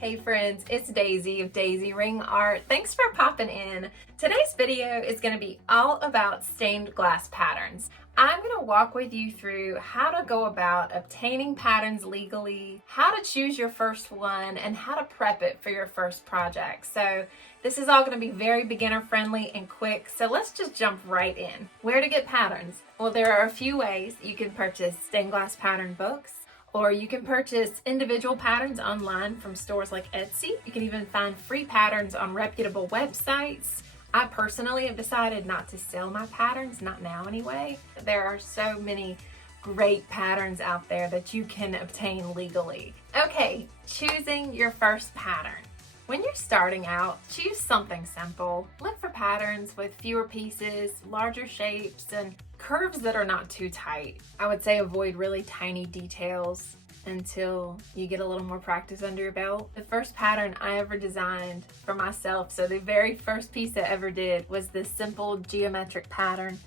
Hey friends, it's Daisy of Daisy Ring Art. Thanks for popping in. Today's video is going to be all about stained glass patterns. I'm going to walk with you through how to go about obtaining patterns legally, how to choose your first one, and how to prep it for your first project. So this is all going to be very beginner friendly and quick, so let's just jump right in. Where to get patterns? Well, there are a few ways. You can purchase stained glass pattern books, or you can purchase individual patterns online from stores like Etsy. You can even find free patterns on reputable websites. I personally have decided not to sell my patterns, not now anyway. There are so many great patterns out there that you can obtain legally. Okay, choosing your first pattern. When you're starting out, choose something simple. Look for patterns with fewer pieces, larger shapes, and curves that are not too tight. I would say avoid really tiny details until you get a little more practice under your belt. The first pattern I ever designed for myself, so the very first piece I ever did, was this simple geometric pattern,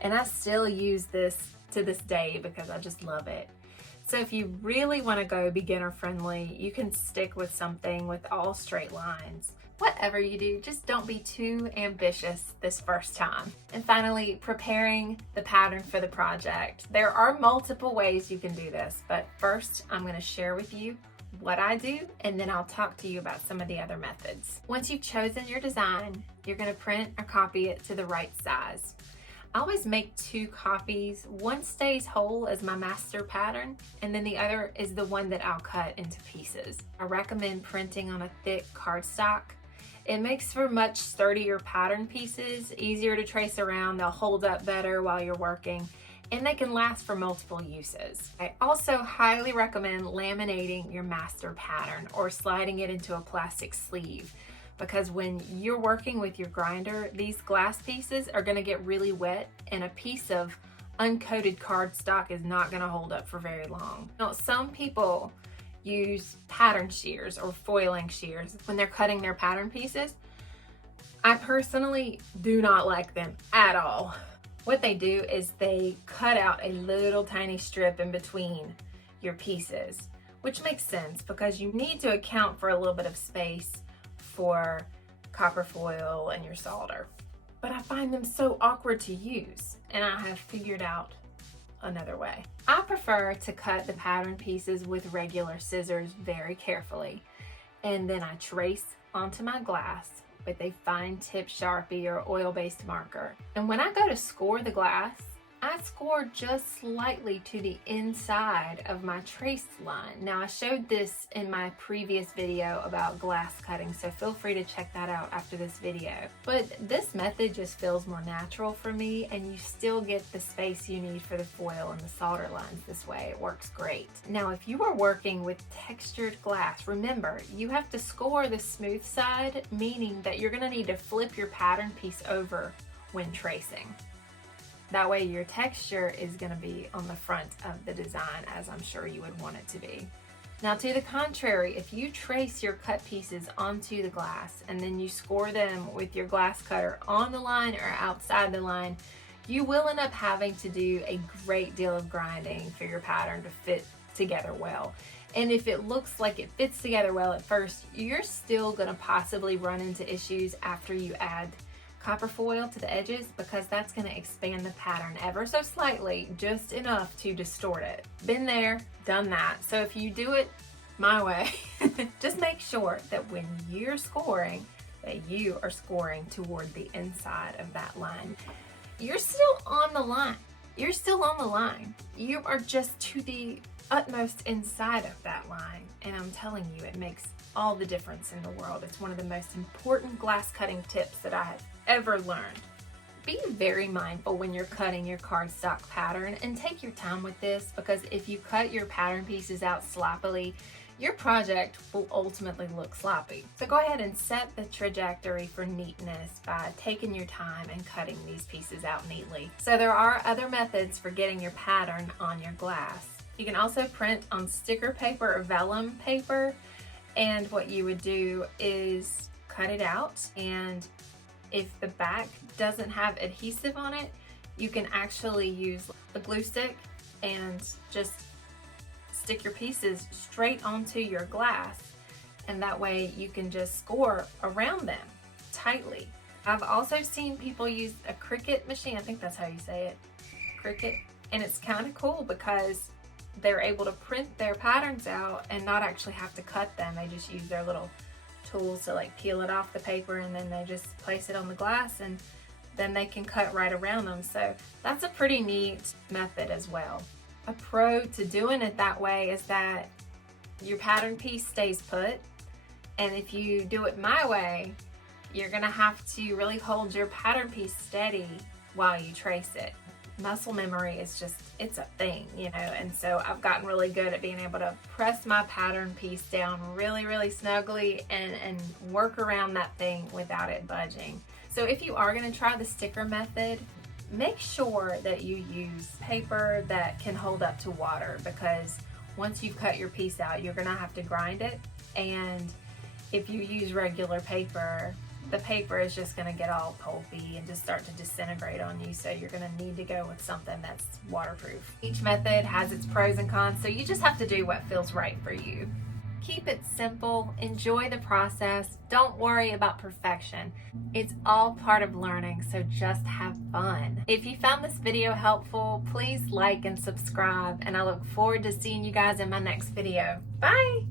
and I still use this to this day because I just love it. So if you really want to go beginner friendly, you can stick with something with all straight lines. Whatever you do, just don't be too ambitious this first time. And finally, preparing the pattern for the project. There are multiple ways you can do this, but first I'm going to share with you what I do, and then I'll talk to you about some of the other methods. Once you've chosen your design, you're going to print or copy it to the right size. I always make 2 copies. One stays whole as my master pattern, and then the other is the one that I'll cut into pieces. I recommend printing on a thick cardstock. It makes for much sturdier pattern pieces, easier to trace around, they'll hold up better while you're working, and they can last for multiple uses. I also highly recommend laminating your master pattern or sliding it into a plastic sleeve, because when you're working with your grinder, these glass pieces are going to get really wet, and a piece of uncoated cardstock is not going to hold up for very long. Now, some people use pattern shears or foiling shears when they're cutting their pattern pieces. I personally do not like them at all. What they do is they cut out a little tiny strip in between your pieces, which makes sense because you need to account for a little bit of space for copper foil and your solder. But I find them so awkward to use, and I have figured out another way. I prefer to cut the pattern pieces with regular scissors very carefully, and then I trace onto my glass with a fine tip Sharpie or oil-based marker. And when I go to score the glass, I score just slightly to the inside of my trace line. Now, I showed this in my previous video about glass cutting, so feel free to check that out after this video. But this method just feels more natural for me, and you still get the space you need for the foil and the solder lines this way. It works great. Now, if you are working with textured glass, remember, you have to score the smooth side, meaning that you're gonna need to flip your pattern piece over when tracing. That way your texture is going to be on the front of the design, as I'm sure you would want it to be. Now, to the contrary, if you trace your cut pieces onto the glass and then you score them with your glass cutter on the line or outside the line, you will end up having to do a great deal of grinding for your pattern to fit together well. And if it looks like it fits together well at first, you're still going to possibly run into issues after you add copper foil to the edges, because that's going to expand the pattern ever so slightly, just enough to distort it. Been there, done that. So if you do it my way, just make sure that when you're scoring, that you are scoring toward the inside of that line. You're still on the line. You're still on the line. You are just to the utmost inside of that line. And I'm telling you, it makes all the difference in the world. It's one of the most important glass cutting tips that I have ever learned. Be very mindful when you're cutting your cardstock pattern, and take your time with this, because if you cut your pattern pieces out sloppily, your project will ultimately look sloppy. So go ahead and set the trajectory for neatness by taking your time and cutting these pieces out neatly. So there are other methods for getting your pattern on your glass. You can also print on sticker paper or vellum paper, and what you would do is cut it out, and if the back doesn't have adhesive on it, you can actually use the glue stick and just stick your pieces straight onto your glass, and that way you can just score around them tightly. I've also seen people use a Cricut machine. I think that's how you say it, Cricut. And it's kind of cool because they're able to print their patterns out and not actually have to cut them. They just use their little tools to like peel it off the paper, and then they just place it on the glass, and then they can cut right around them. So that's a pretty neat method as well. A pro to doing it that way is that your pattern piece stays put, and if you do it my way, you're gonna have to really hold your pattern piece steady while you trace it. Muscle memory is just, it's a thing, you know, and so I've gotten really good at being able to press my pattern piece down really snugly and work around that thing without it budging. So if you are gonna try the sticker method, make sure that you use paper that can hold up to water, because once you've cut your piece out, you're gonna have to grind it, and if you use regular paper, the paper is just going to get all pulpy and just start to disintegrate on you. So you're going to need to go with something that's waterproof. Each method has its pros and cons, so you just have to do what feels right for you. Keep it simple, enjoy the process, don't worry about perfection. It's all part of learning, so just have fun. If you found this video helpful, please like and subscribe, and I look forward to seeing you guys in my next video. Bye!